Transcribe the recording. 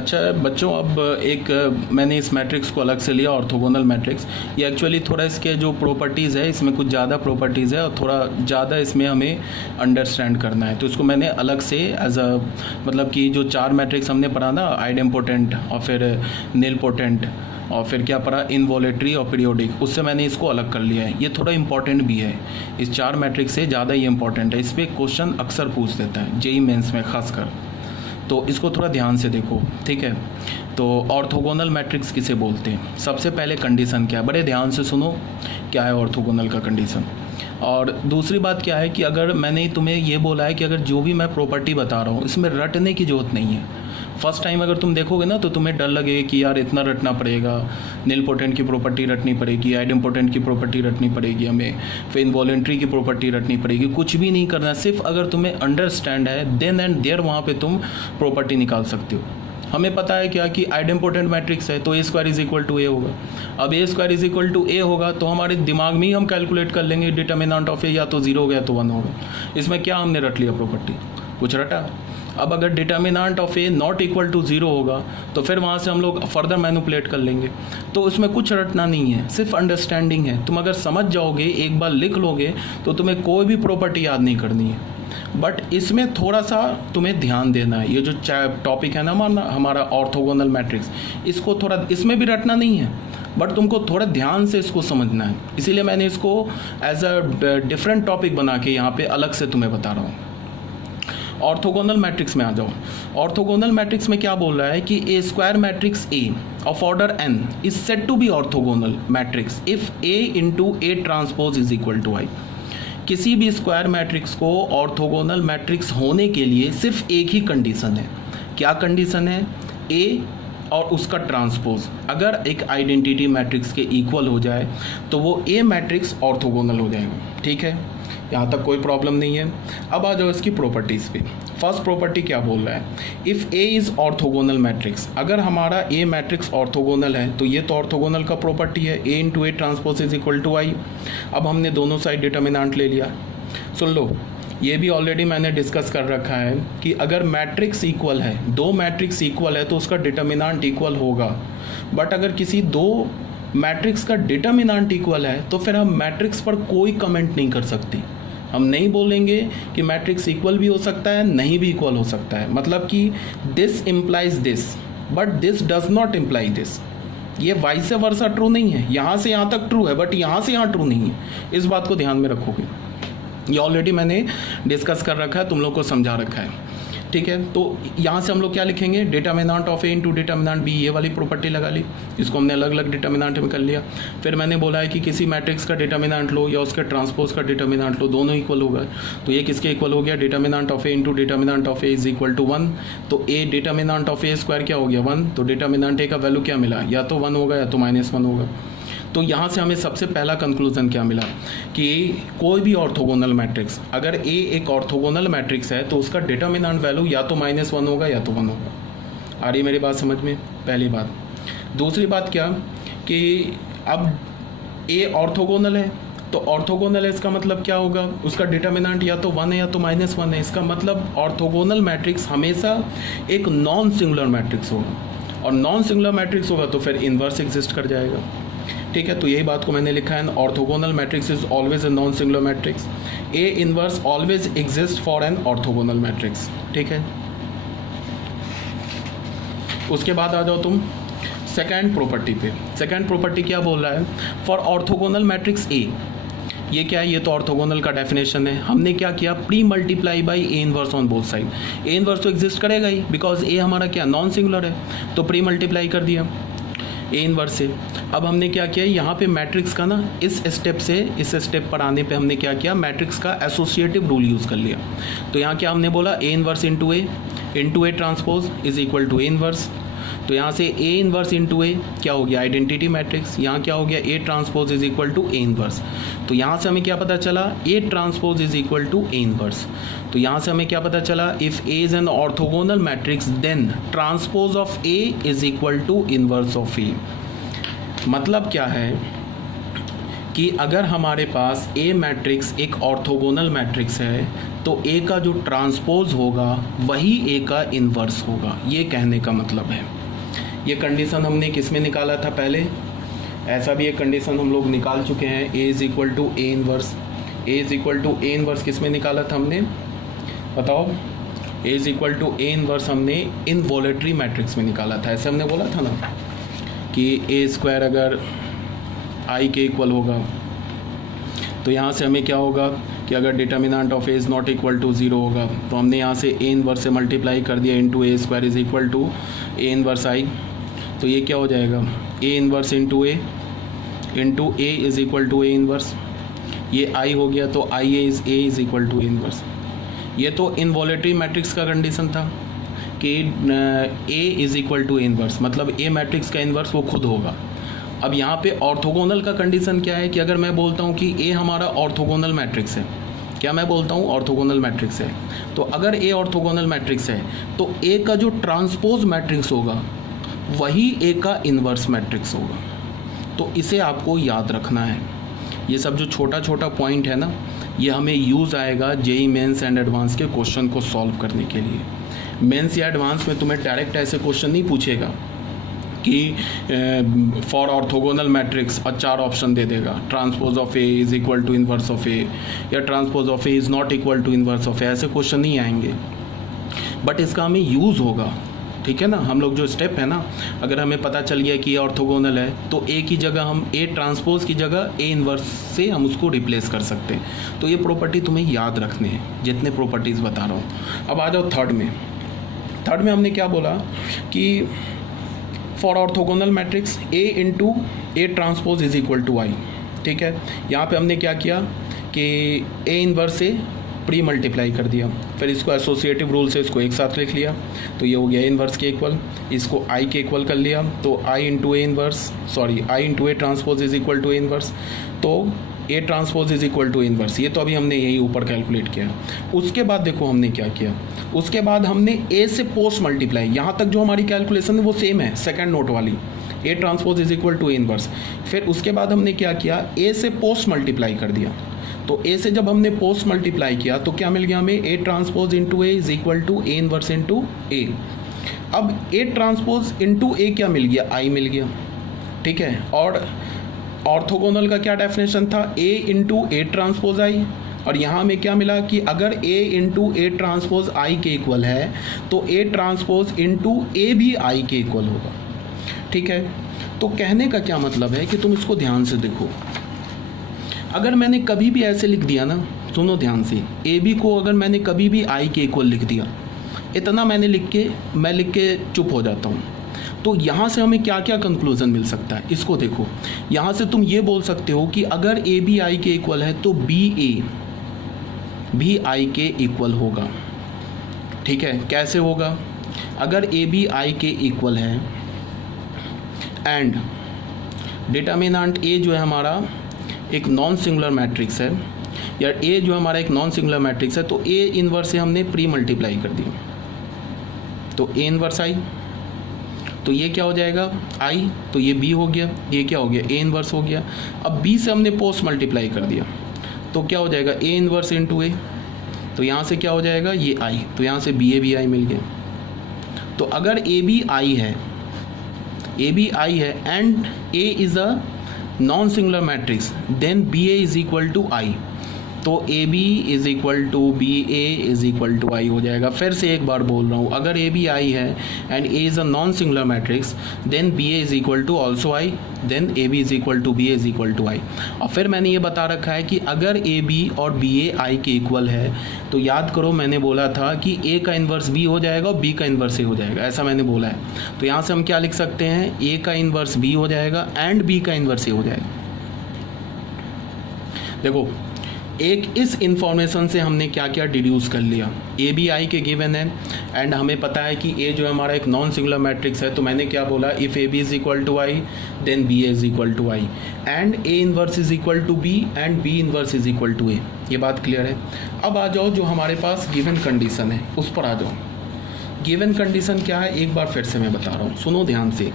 अच्छा बच्चों, अब मैंने इस मैट्रिक्स को अलग से लिया, ऑर्थोगोनल मैट्रिक्स। ये एक्चुअली थोड़ा इसके जो प्रॉपर्टीज़ है, इसमें कुछ ज़्यादा प्रॉपर्टीज़ है और थोड़ा ज़्यादा इसमें हमें अंडरस्टैंड करना है, तो इसको मैंने अलग से एज अ मतलब कि जो 4 मैट्रिक्स हमने पढ़ा ना, आइडेम्पोटेंट और फिर नीलपोटेंट और फिर क्या पढ़ा, इनवॉलेटरी और पीरियोडिक, उससे मैंने इसको अलग कर लिया है। ये थोड़ा इंपॉर्टेंट भी है, इस 4 मैट्रिक्स से ज़्यादा ये इंपॉर्टेंट है। इस पर क्वेश्चन अक्सर पूछ देता है जेईई मेंस में खासकर, तो इसको थोड़ा ध्यान से देखो, ठीक है। तो ऑर्थोगोनल मैट्रिक्स किसे बोलते हैं? सबसे पहले कंडीशन क्या है, बड़े ध्यान से सुनो, क्या है ऑर्थोगोनल का कंडीशन। और दूसरी बात क्या है कि अगर मैंने तुम्हें ये बोला है कि अगर जो भी मैं प्रॉपर्टी बता रहा हूँ इसमें रटने की ज़रूरत नहीं है। फर्स्ट टाइम अगर तुम देखोगे ना तो तुम्हें डर लगेगा कि यार इतना रटना पड़ेगा, नीलपोटेंट की प्रॉपर्टी रटनी पड़ेगी, आइडेम्पोटेंट की प्रॉपर्टी रटनी पड़ेगी हमें, फिर इनवॉलेंट्री की प्रॉपर्टी रटनी पड़ेगी। कुछ भी नहीं करना, सिर्फ अगर तुम्हें अंडरस्टैंड है देन एंड देयर वहाँ पे तुम प्रॉपर्टी निकाल सकते हो। हमें पता है क्या कि आइडेम्पोटेंट मैट्रिक्स है तो ए स्क्वायर इज इक्वल टू ए होगा। अब ए स्क्वायर इज इक्वल टू ए होगा तो हमारे दिमाग में ही हम कैलकुलेट कर लेंगे डिटर्मिनेंट ऑफ ए या तो 0 होगा या तो 1 होगा। इसमें क्या हमने रट लिया प्रॉपर्टी, कुछ रटा। अब अगर determinant of A not equal to 0 होगा तो फिर वहाँ से हम लोग फर्दर मैनिपुलेट कर लेंगे। तो उसमें कुछ रटना नहीं है, सिर्फ अंडरस्टैंडिंग है। तुम अगर समझ जाओगे, एक बार लिख लोगे तो तुम्हें कोई भी प्रॉपर्टी याद नहीं करनी है। बट इसमें थोड़ा सा तुम्हें ध्यान देना है। ये जो टॉपिक है ना हमारा ऑर्थोगोनल मैट्रिक्स, इसको थोड़ा, इसमें भी रटना नहीं है बट तुमको थोड़ा ध्यान से इसको समझना है। इसीलिए मैंने इसको एज अ डिफरेंट टॉपिक बना के यहाँ पे अलग से तुम्हें बता रहा हूँ। ऑर्थोगोनल मैट्रिक्स में आ जाओ। ऑर्थोगोनल मैट्रिक्स में क्या बोल रहा है कि A square matrix A of order n is said to be orthogonal matrix if a into A transpose is equal to i। किसी भी स्क्वायर मैट्रिक्स को ऑर्थोगोनल मैट्रिक्स होने के लिए सिर्फ एक ही कंडीशन है। क्या कंडीशन है? ए और उसका ट्रांसपोज अगर एक आइडेंटिटी मैट्रिक्स के इक्वल हो जाए तो वो ए मैट्रिक्स ऑर्थोगोनल हो जाएगा। ठीक है, यहाँ तक कोई प्रॉब्लम नहीं है। अब आ जाओ इसकी प्रॉपर्टीज़ पे। फर्स्ट प्रॉपर्टी क्या बोल रहा है, if A is orthogonal matrix, अगर हमारा ए मैट्रिक्स ऑर्थोगोनल है तो ये तो ऑर्थोगोनल का प्रॉपर्टी है, A into A transpose is equal to I. अब हमने दोनों साइड डिटर्मिनेंट ले लिया। सुन लो, ये भी ऑलरेडी मैंने डिस्कस कर रखा है कि अगर मैट्रिक्स इक्वल है, दो मैट्रिक्स इक्वल है तो उसका डिटर्मिनेंट इक्वल होगा। बट अगर किसी दो मैट्रिक्स का डिटर्मिनेंट इक्वल है तो फिर हम मैट्रिक्स पर कोई कमेंट नहीं कर सकते। हम नहीं बोलेंगे कि मैट्रिक्स इक्वल भी हो सकता है, नहीं भी इक्वल हो सकता है। मतलब कि this implies this but this does not imply this. ये वाइस वर्सा ट्रू नहीं है, यहाँ से यहाँ तक ट्रू है बट यहाँ से यहाँ ट्रू नहीं है। इस बात को ध्यान में रखोगे, ये ऑलरेडी मैंने डिस्कस कर रखा है, तुम लोग को समझा रखा है। ठीक है, तो यहाँ से हम लोग क्या लिखेंगे, determinant of A into determinant B, ये वाली प्रॉपर्टी लगा ली। इसको हमने अलग अलग डिटर्मिनेंट में कर लिया। फिर मैंने बोला है कि किसी मैट्रिक्स का डिटर्मिनेंट लो या उसके ट्रांसपोज का डिटर्मिनेंट लो, दोनों इक्वल होगा। तो ये किसके इक्वल हो गया, determinant of A into determinant of A is equal to 1। तो A determinant of A square क्या हो गया, 1। तो डिटर्मिनेंट ए का वैल्यू क्या मिला, या तो 1 होगा या तो -1 होगा। तो यहाँ से हमें सबसे पहला कंक्लूजन क्या मिला कि कोई भी ऑर्थोगोनल मैट्रिक्स, अगर ए एक ऑर्थोगोनल मैट्रिक्स है तो उसका डिटर्मिनेंट वैल्यू या तो -1 होगा या तो 1 होगा। आ रही मेरी बात समझ में, पहली बात। दूसरी बात क्या कि अब ए ऑर्थोगोनल है तो ऑर्थोगोनल है, इसका मतलब क्या होगा, उसका डिटर्मिनेंट या तो 1 है या तो -1 है। इसका मतलब ऑर्थोगोनल मैट्रिक्स हमेशा एक नॉन सिंगुलर मैट्रिक्स होगा, और नॉन सिंगुलर मैट्रिक्स होगा तो फिर इन्वर्स एग्जिस्ट कर जाएगा। ठीक है, तो यही बात को मैंने लिखा है, orthogonal matrix is always a non singular matrix. A inverse always exist for an orthogonal matrix. ठीक है, उसके बाद आ जाओ तुम सेकेंड प्रॉपर्टी पे। सेकेंड प्रॉपर्टी क्या बोल रहा है, फॉर ऑर्थोगोनल मैट्रिक्स ए। ये क्या है, ये तो ऑर्थोगोनल का डेफिनेशन है। हमने क्या किया, pre multiply by A inverse on both side. A inverse तो एग्जिस्ट करेगा ही बिकॉज ए हमारा क्या नॉन सिंगुलर है, तो प्री मल्टीप्लाई कर दिया ए इनवर्स से। अब हमने क्या किया, यहाँ पे मैट्रिक्स का ना इस स्टेप से इस स्टेप पर आने पे हमने क्या किया, मैट्रिक्स का एसोसिएटिव रूल यूज़ कर लिया। तो यहाँ क्या हमने बोला, A inverse into A transpose is equal to A inverse. तो यहाँ से ए इनवर्स इंटू ए क्या हो गया, आइडेंटिटी मैट्रिक्स। यहाँ क्या हो गया, A transpose is equal to A inverse. तो यहाँ से हमें क्या पता चला, A transpose is equal to A inverse. तो यहाँ से हमें क्या पता चला, if A is an orthogonal matrix then transpose of A is equal to inverse of A. मतलब क्या है कि अगर हमारे पास ए मैट्रिक्स एक ऑर्थोगोनल मैट्रिक्स है तो ए का जो ट्रांसपोज होगा वही ए का इन्वर्स होगा, ये कहने का मतलब है। ये कंडीशन हमने किस में निकाला था पहले, ऐसा भी एक कंडीशन हम लोग निकाल चुके हैं, A is equal to A inverse. A is equal to A inverse किस में निकाला था हमने, बताओ। A is equal to A inverse हमने इनवॉलेटरी मैट्रिक्स में निकाला था। ऐसे हमने बोला था ना कि ए स्क्वायर अगर आई के इक्वल होगा तो यहाँ से हमें क्या होगा कि अगर determinant of A is not equal to 0 होगा तो हमने यहाँ से ए इन्वर्स से मल्टीप्लाई कर दिया into A square is equal to A inverse I. तो ये क्या हो जाएगा, A inverse into A is equal to A inverse. ये आई हो गया तो I A is equal to A inverse. ये तो इनवॉलेटरी मैट्रिक्स का कंडीशन था कि A is equal to A inverse, मतलब ए मैट्रिक्स का इन्वर्स वो खुद होगा। अब यहाँ पे ऑर्थोगोनल का कंडीशन क्या है कि अगर मैं बोलता हूँ कि ए हमारा ऑर्थोगोनल मैट्रिक्स है, क्या मैं बोलता हूँ ऑर्थोगोनल मैट्रिक्स है, तो अगर ए ऑर्थोगोनल मैट्रिक्स है तो ए का जो ट्रांसपोज मैट्रिक्स होगा वही ए का इन्वर्स मैट्रिक्स होगा। तो इसे आपको याद रखना है। ये सब जो छोटा छोटा पॉइंट है ना, ये हमें यूज़ आएगा जेईई मेंस एंड एडवांस के क्वेश्चन को सॉल्व करने के लिए। मेंस या एडवांस में तुम्हें डायरेक्ट ऐसे क्वेश्चन नहीं पूछेगा कि फॉर ऑर्थोगोनल मैट्रिक्स और 4 ऑप्शन दे देगा, transpose of A is equal to inverse of A या transpose of A is not equal to inverse of A, ऐसे क्वेश्चन नहीं आएंगे। बट इसका हमें यूज़ होगा, ठीक है ना। हम लोग जो स्टेप है ना, अगर हमें पता चल गया कि ये ऑर्थोगोनल है तो ए की जगह हम ए ट्रांसपोज की जगह ए इन्वर्स से हम उसको रिप्लेस कर सकते हैं। तो ये प्रॉपर्टी तुम्हें याद रखने हैं, जितने प्रॉपर्टीज़ बता रहा हूँ। अब आ जाओ थर्ड में। थर्ड में हमने क्या बोला कि for orthogonal matrix A into A transpose is equal to I, ठीक है। यहाँ पे हमने क्या किया कि ए इन्वर्स से प्री मल्टीप्लाई कर दिया, फिर इसको एसोसिएटिव रूल से इसको एक साथ लिख लिया, तो ये हो गया ए इन्वर्स के इक्वल। इसको आई के इक्वल कर लिया तो I into A inverse, sorry I into A transpose is equal to A inverse, तो A transpose is equal to inverse. ये तो अभी हमने यही ऊपर कैलकुलेट किया। उसके बाद देखो हमने क्या किया, उसके बाद हमने ए से पोस्ट मल्टीप्लाई, यहाँ तक जो हमारी कैलकुलेशन है वो सेम है सेकंड नोट वाली, A transpose is equal to A inverse. फिर उसके बाद हमने क्या किया, ए से पोस्ट मल्टीप्लाई कर दिया। तो ए से जब हमने पोस्ट मल्टीप्लाई किया तो क्या मिल गया हमें, A transpose into A is equal to A inverse into A. अब ए ट्रांसपोज इंटू ए क्या मिल गया, आई मिल गया, ठीक है। और ऑर्थोगोनल का क्या डेफिनेशन था, ए इंटू ए ट्रांसपोज आई, और यहाँ हमें क्या मिला कि अगर ए इंटू ए ट्रांसपोज आई के इक्वल है तो ए ट्रांसपोज इंटू ए भी आई के इक्वल होगा, ठीक है। तो कहने का क्या मतलब है कि तुम इसको ध्यान से देखो। अगर मैंने कभी भी ऐसे लिख दिया ना, सुनो ध्यान से, ए बी को अगर मैंने कभी भी आई के इक्वल लिख दिया, इतना मैं लिख के चुप हो जाता हूँ। तो यहाँ से हमें क्या क्या कंक्लूजन मिल सकता है, इसको देखो। यहाँ से तुम ये बोल सकते हो कि अगर ए बी आई के इक्वल है तो बी ए भी आई के इक्वल होगा, ठीक है। कैसे होगा, अगर ए बी आई के इक्वल है एंड डिटर्मिनेंट ए जो है हमारा एक नॉन सिंगुलर मैट्रिक्स है, या ए जो हमारा एक नॉन सिंगुलर मैट्रिक्स है, तो ए इन्वर्स से हमने प्री मल्टीप्लाई कर दिया, तो ए इन्वर्स आई, तो ये क्या हो जाएगा आई, तो ये बी हो गया, ये क्या हो गया ए इन्वर्स हो गया। अब बी से हमने पोस्ट मल्टीप्लाई कर दिया तो क्या हो जाएगा ए इन्वर्स इंटू ए, तो यहाँ से क्या हो जाएगा ये आई, तो यहाँ से बी ए मिल गया। तो अगर ए बी आई है and A is a non singular matrix, then B A is equal to I, तो A B is equal to B A is equal to I हो जाएगा। फिर से एक बार बोल रहा हूँ, अगर ए बी आई है and A is a non singular matrix, then B A is equal to also I, then A B is equal to B A is equal to I. और फिर मैंने ये बता रखा है कि अगर ए बी और बी ए आई के इक्वल है तो याद करो मैंने बोला था कि ए का इन्वर्स बी हो जाएगा और बी का इन्वर्स ए हो जाएगा, ऐसा मैंने बोला है। तो यहाँ से हम क्या लिख सकते हैं, ए का इन्वर्स बी हो जाएगा एंड बी का इन्वर्स ए हो जाएगा। देखो एक इस इंफॉर्मेशन से हमने क्या क्या डिड्यूस कर लिया, ए बी आई के गिवन है एंड हमें पता है कि ए जो है हमारा एक नॉन सिंगुलर मैट्रिक्स है, तो मैंने क्या बोला, if A B is equal to I then B A is equal to I and A inverse is equal to B and B inverse is equal to A. ये बात clear है। अब आ जाओ जो हमारे पास गिवन कंडीशन है उस पर आ जाओ। गिवन कंडीशन क्या है एक बार फिर से मैं बता रहा हूँ, सुनो ध्यान से।